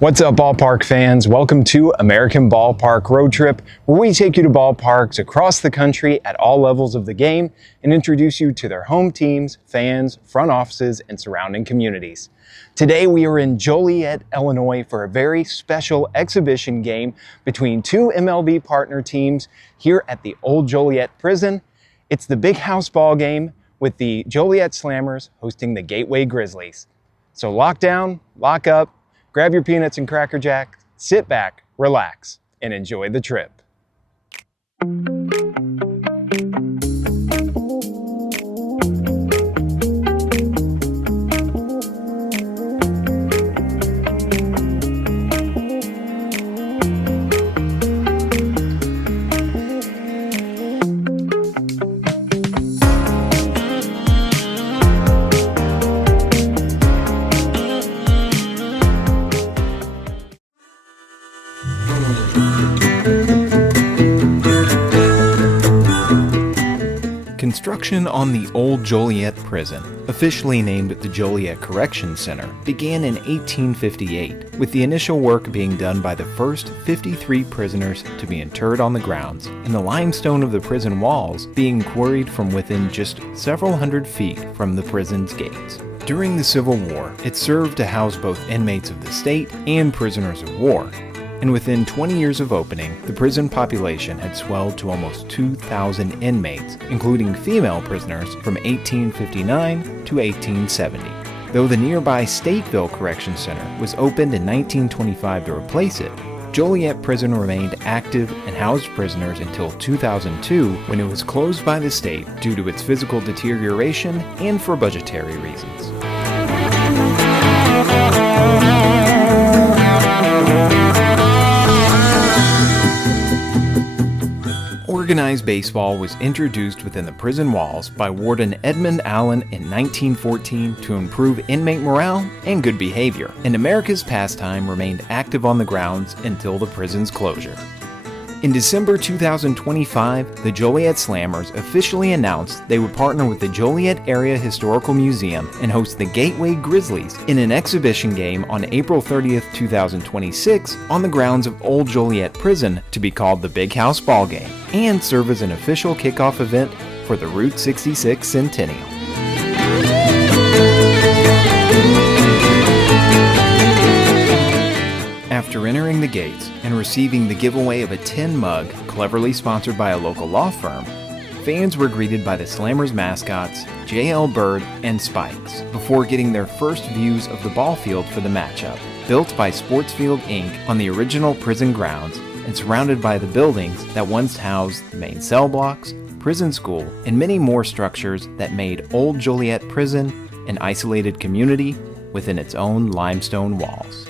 What's up, ballpark fans? Welcome to American Ballpark Road Trip, where we take you to ballparks across the country at all levels of the game and introduce you to their home teams, fans, front offices, and surrounding communities. Today we are in Joliet, Illinois for a very special exhibition game between two MLB partner teams here at the Old Joliet Prison. It's the Big House Ball Game with the Joliet Slammers hosting the Gateway Grizzlies. So lock down, lock up, grab your peanuts and Cracker Jack, sit back, relax, and enjoy the trip. Construction on the Old Joliet Prison, officially named the Joliet Correction Center, began in 1858, with the initial work being done by the first 53 prisoners to be interred on the grounds, and the limestone of the prison walls being quarried from within just several hundred feet from the prison's gates. During the Civil War, it served to house both inmates of the state and prisoners of war, and within 20 years of opening, the prison population had swelled to almost 2,000 inmates, including female prisoners from 1859 to 1870. Though the nearby Stateville Correction Center was opened in 1925 to replace it, Joliet Prison remained active and housed prisoners until 2002, when it was closed by the state due to its physical deterioration and for budgetary reasons. Organized baseball was introduced within the prison walls by Warden Edmund Allen in 1914 to improve inmate morale and good behavior, and America's pastime remained active on the grounds until the prison's closure. In December 2025, the Joliet Slammers officially announced they would partner with the Joliet Area Historical Museum and host the Gateway Grizzlies in an exhibition game on April 30th, 2026 on the grounds of Old Joliet Prison to be called the Big House Ball Game and serve as an official kickoff event for the Route 66 Centennial. After entering the gates and receiving the giveaway of a tin mug, cleverly sponsored by a local law firm, fans were greeted by the Slammers mascots, J.L. Bird and Spikes, before getting their first views of the ball field for the matchup. Built by Sportsfield Inc. on the original prison grounds and surrounded by the buildings that once housed the main cell blocks, prison school, and many more structures that made Old Joliet Prison an isolated community within its own limestone walls.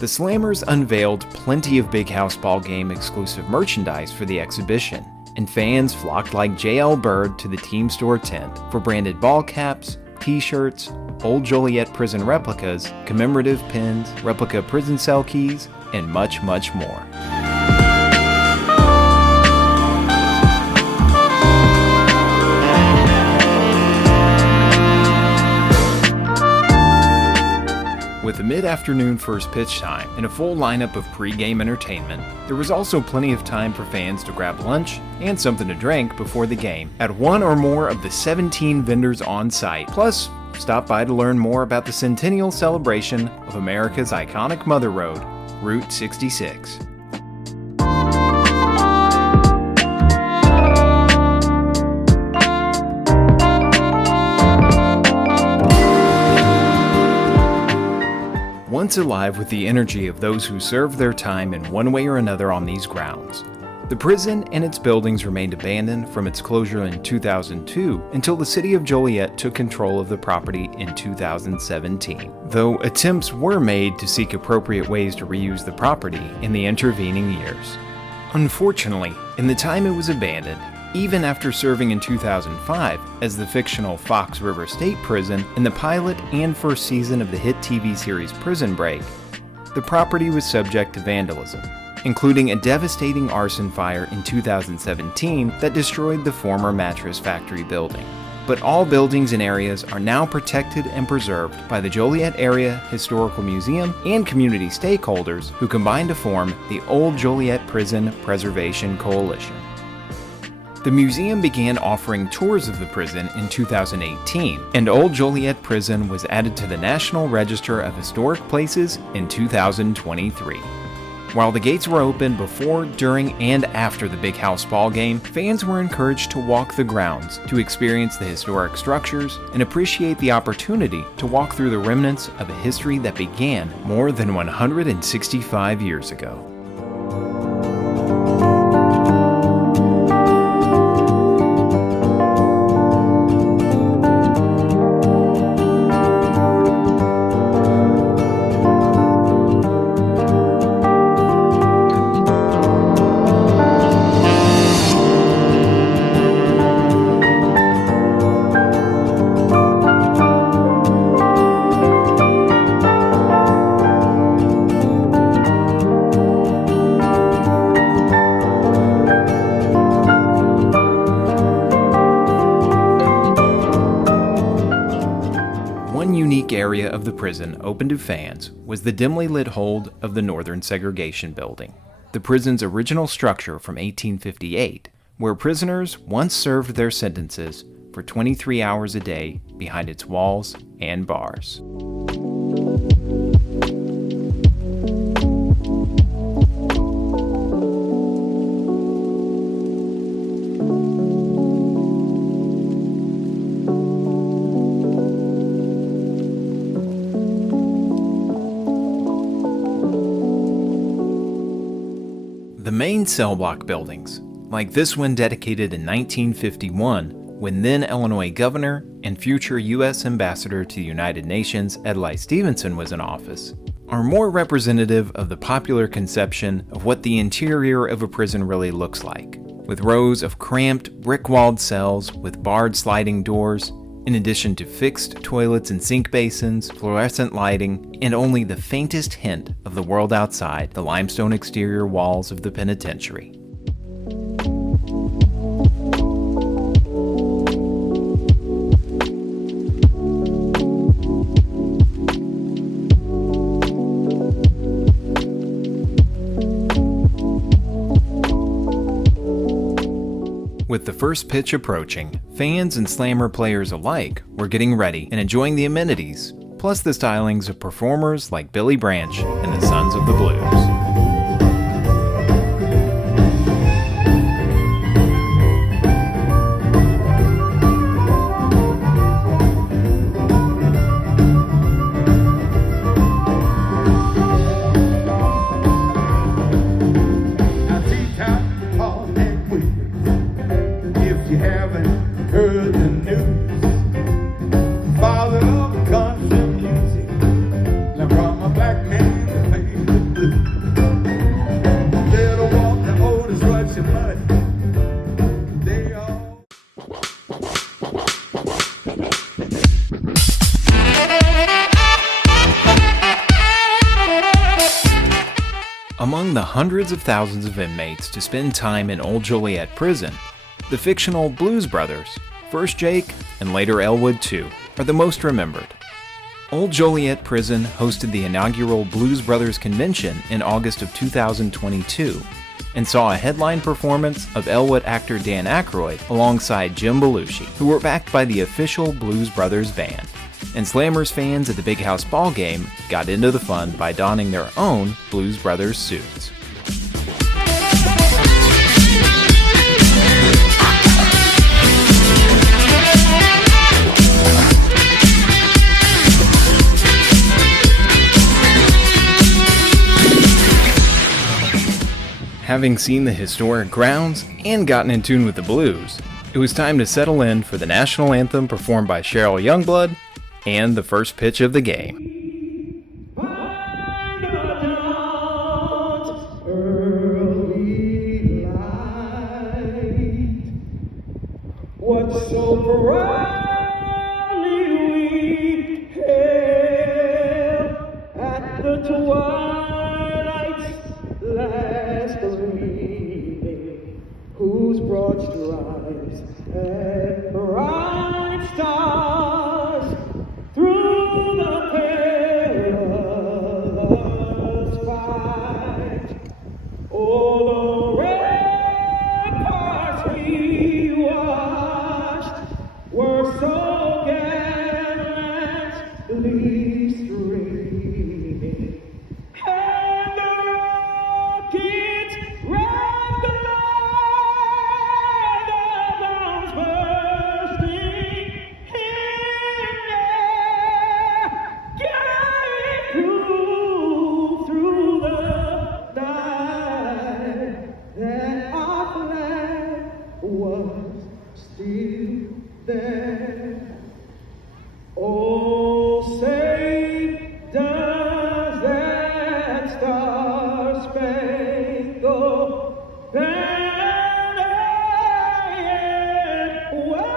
The Slammers unveiled plenty of Big House Ball Game exclusive merchandise for the exhibition, and fans flocked like J.L. Bird to the team store tent for branded ball caps, t-shirts, Old Joliet Prison replicas, commemorative pins, replica prison cell keys, and much, much more. With a mid-afternoon first pitch time and a full lineup of pre-game entertainment, there was also plenty of time for fans to grab lunch and something to drink before the game at one or more of the 17 vendors on site. Plus, stop by to learn more about the Centennial celebration of America's iconic Mother Road, Route 66. Once alive with the energy of those who served their time in one way or another on these grounds, The prison and its buildings remained abandoned from its closure in 2002 until the city of Joliet took control of the property in 2017, though attempts were made to seek appropriate ways to reuse the property in the intervening years. Unfortunately, in the time it was abandoned, even after serving in 2005 as the fictional Fox River State Prison in the pilot and first season of the hit TV series Prison Break, the property was subject to vandalism, including a devastating arson fire in 2017 that destroyed the former mattress factory building. But all buildings and areas are now protected and preserved by the Joliet Area Historical Museum and community stakeholders who combine to form the Old Joliet Prison Preservation Coalition. The museum began offering tours of the prison in 2018, and Old Joliet Prison was added to the National Register of Historic Places in 2023. While the gates were open before, during, and after the Big House Ballgame, fans were encouraged to walk the grounds to experience the historic structures and appreciate the opportunity to walk through the remnants of a history that began more than 165 years ago. Area of the prison open to fans was the dimly lit hold of the Northern Segregation Building, the prison's original structure from 1858, where prisoners once served their sentences for 23 hours a day behind its walls and bars. The main cell block buildings, like this one dedicated in 1951 when then Illinois Governor and future U.S. Ambassador to the United Nations Adlai Stevenson was in office, are more representative of the popular conception of what the interior of a prison really looks like, with rows of cramped, brick-walled cells with barred sliding doors, in addition to fixed toilets and sink basins, fluorescent lighting, and only the faintest hint of the world outside the limestone exterior walls of the penitentiary. With the first pitch approaching, fans and slammer players alike were getting ready and enjoying the amenities, plus the stylings of performers like Billy Branch and the Sons of the Blues. Among the hundreds of thousands of inmates to spend time in Old Joliet Prison, the fictional Blues Brothers, first Jake and later Elwood II, are the most remembered. Old Joliet Prison hosted the inaugural Blues Brothers Convention in August of 2022 and saw a headline performance of Elwood actor Dan Aykroyd alongside Jim Belushi, who were backed by the official Blues Brothers band. And Slammers fans at the Big House Ballgame got into the fun by donning their own Blues Brothers suits. having seen the historic grounds and gotten in tune with the blues, it was time to settle in for the national anthem performed by Sheryl Youngblood and the first pitch of the game. What so proudly we hailed at the twilight's last gleaming, whose broad stripes and bright stars through the perilous fight, all the ramparts we watched were so gallantly streaming, and the rockets round the line of arms bursting in their gay proof through the night that our flag was still there. Oh, say does that star-spangled banner yet wave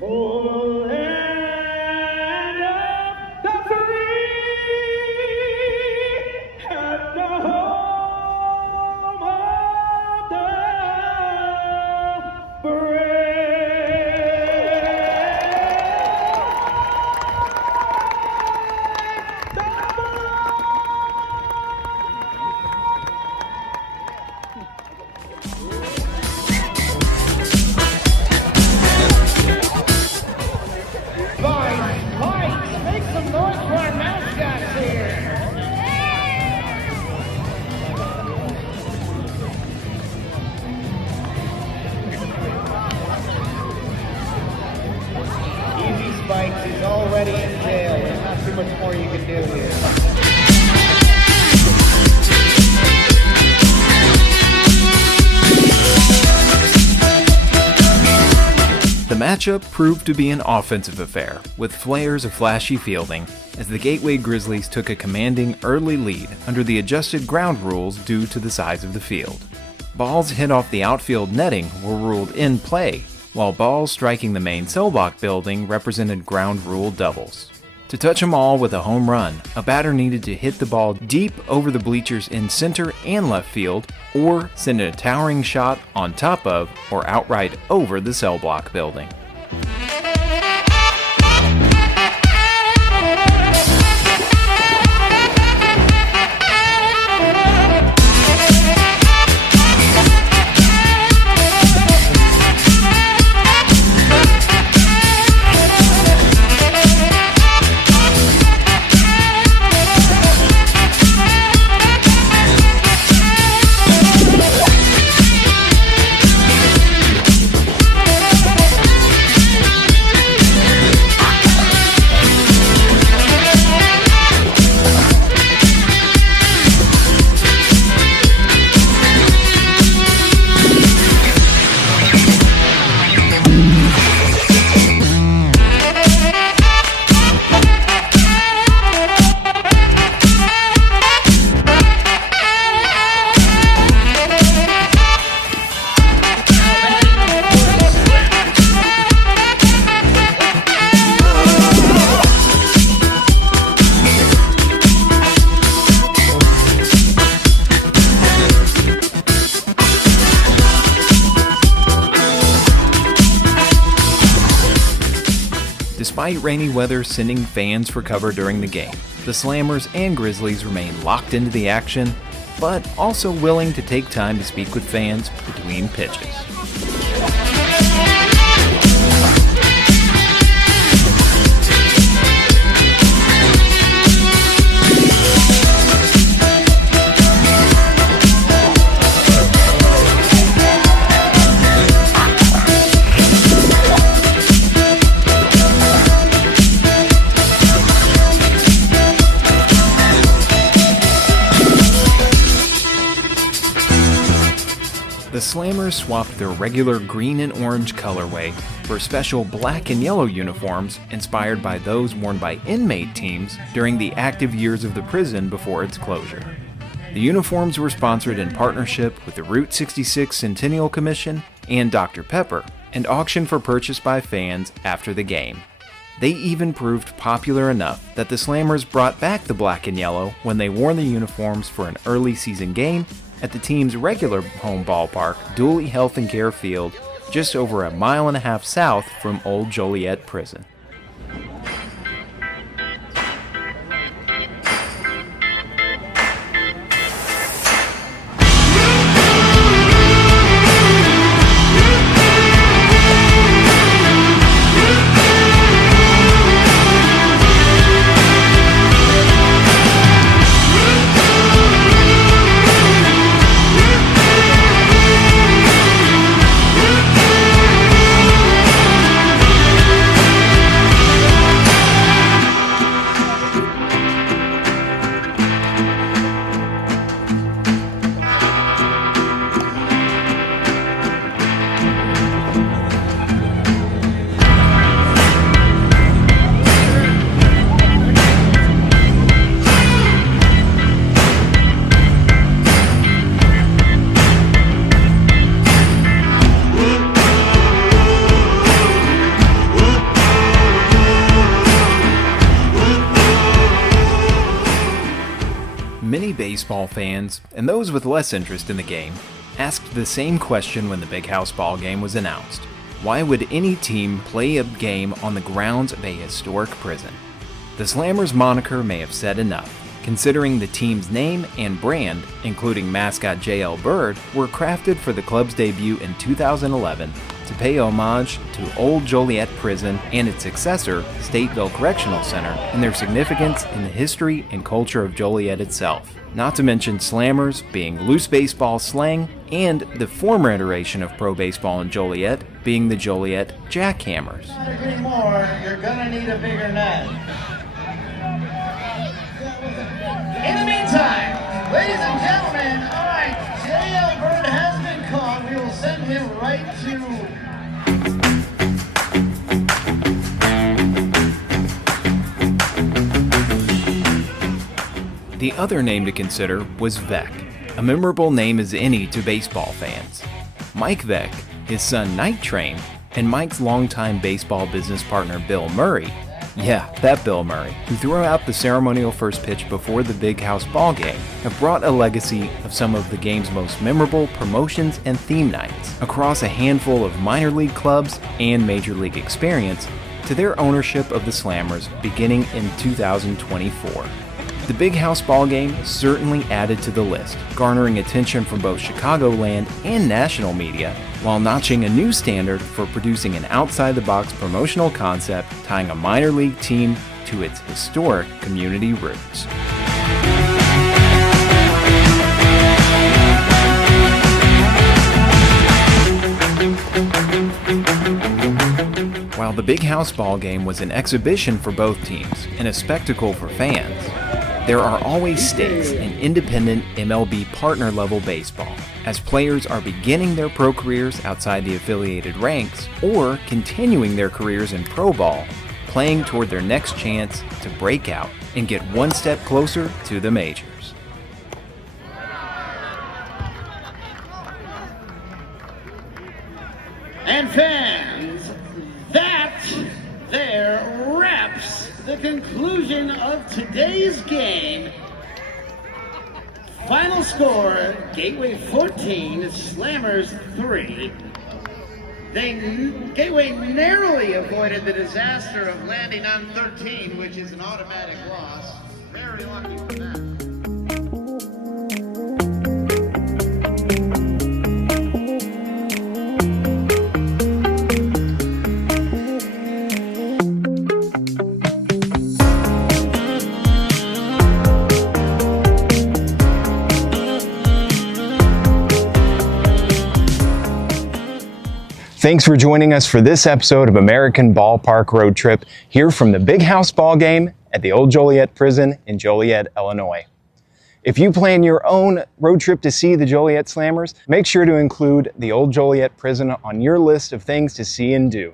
for the land of the free and the home of the brave. Lights, make some noise for our mascots here. Easy Spikes is already in jail. There's not too much more you can do here. The matchup proved to be an offensive affair, with flares of flashy fielding, as the Gateway Grizzlies took a commanding early lead under the adjusted ground rules due to the size of the field. Balls hit off the outfield netting were ruled in play, while balls striking the main cell block building represented ground rule doubles. To touch them all with a home run, a batter needed to hit the ball deep over the bleachers in center and left field, or send a towering shot on top of or outright over the cell block building. Despite rainy weather sending fans for cover during the game, the Slammers and Grizzlies remain locked into the action, but also willing to take time to speak with fans between pitches. the Slammers swapped their regular green and orange colorway for special black and yellow uniforms inspired by those worn by inmate teams during the active years of the prison before its closure. The uniforms were sponsored in partnership with the Route 66 Centennial Commission and Dr. Pepper, and auctioned for purchase by fans after the game. They even proved popular enough that the Slammers brought back the black and yellow when they wore the uniforms for an early season game at the team's regular home ballpark, Dooley Health and Care Field, just over a mile and a half south from Old Joliet Prison. Many baseball fans, and those with less interest in the game, asked the same question when the Big House Ballgame was announced. Why would any team play a game on the grounds of a historic prison? The Slammers moniker may have said enough, considering the team's name and brand, including mascot J.L. Bird, were crafted for the club's debut in 2011 to pay homage to Old Joliet Prison and its successor, Stateville Correctional Center, and their significance in the history and culture of Joliet itself. Not to mention Slammers being loose baseball slang, and the former iteration of pro baseball in Joliet being the Joliet Jackhammers. Not agree more, you're gonna need a bigger net. In the meantime, ladies and gentlemen, all right, J.L. Bird has been called. We will send him right to... The other name to consider was Veck, a memorable name as any to baseball fans. Mike Veck, his son Night Train, and Mike's longtime baseball business partner Bill Murray, yeah, that Bill Murray, who threw out the ceremonial first pitch before the Big House Ballgame, have brought a legacy of some of the game's most memorable promotions and theme nights across a handful of minor league clubs and major league experience to their ownership of the Slammers beginning in 2024. The Big House Ballgame certainly added to the list, garnering attention from both Chicagoland and national media, while notching a new standard for producing an outside-the-box promotional concept tying a minor league team to its historic community roots. While the Big House Ballgame was an exhibition for both teams and a spectacle for fans, there are always stakes in independent MLB partner-level baseball, as players are beginning their pro careers outside the affiliated ranks or continuing their careers in pro ball, playing toward their next chance to break out and get one step closer to the majors. And fans, that there wraps the conclusion of today's game. Final score, Gateway 14, Slammers 3. Gateway narrowly avoided the disaster of landing on 13, which is an automatic loss. Very lucky for them. Thanks for joining us for this episode of American Ballpark Road Trip here from the Big House Ballgame at the Old Joliet Prison in Joliet, Illinois. If you plan your own road trip to see the Joliet Slammers, make sure to include the Old Joliet Prison on your list of things to see and do.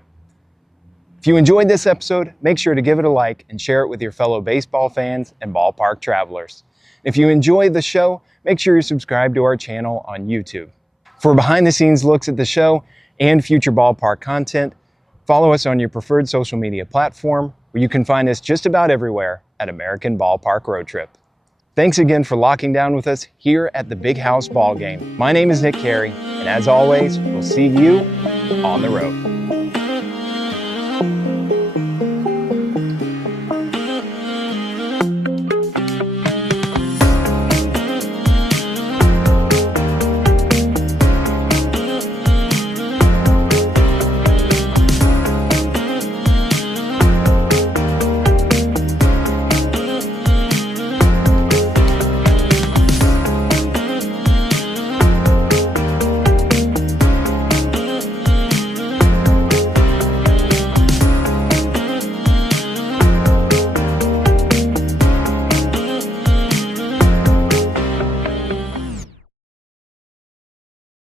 If you enjoyed this episode, make sure to give it a like and share it with your fellow baseball fans and ballpark travelers. If you enjoyed the show, make sure you subscribe to our channel on YouTube. For behind-the-scenes looks at the show and future ballpark content, follow us on your preferred social media platform, where you can find us just about everywhere at American Ballpark Road Trip. Thanks again for locking down with us here at the Big House Ballgame. My name is Nick Carey, and as always, we'll see you on the road.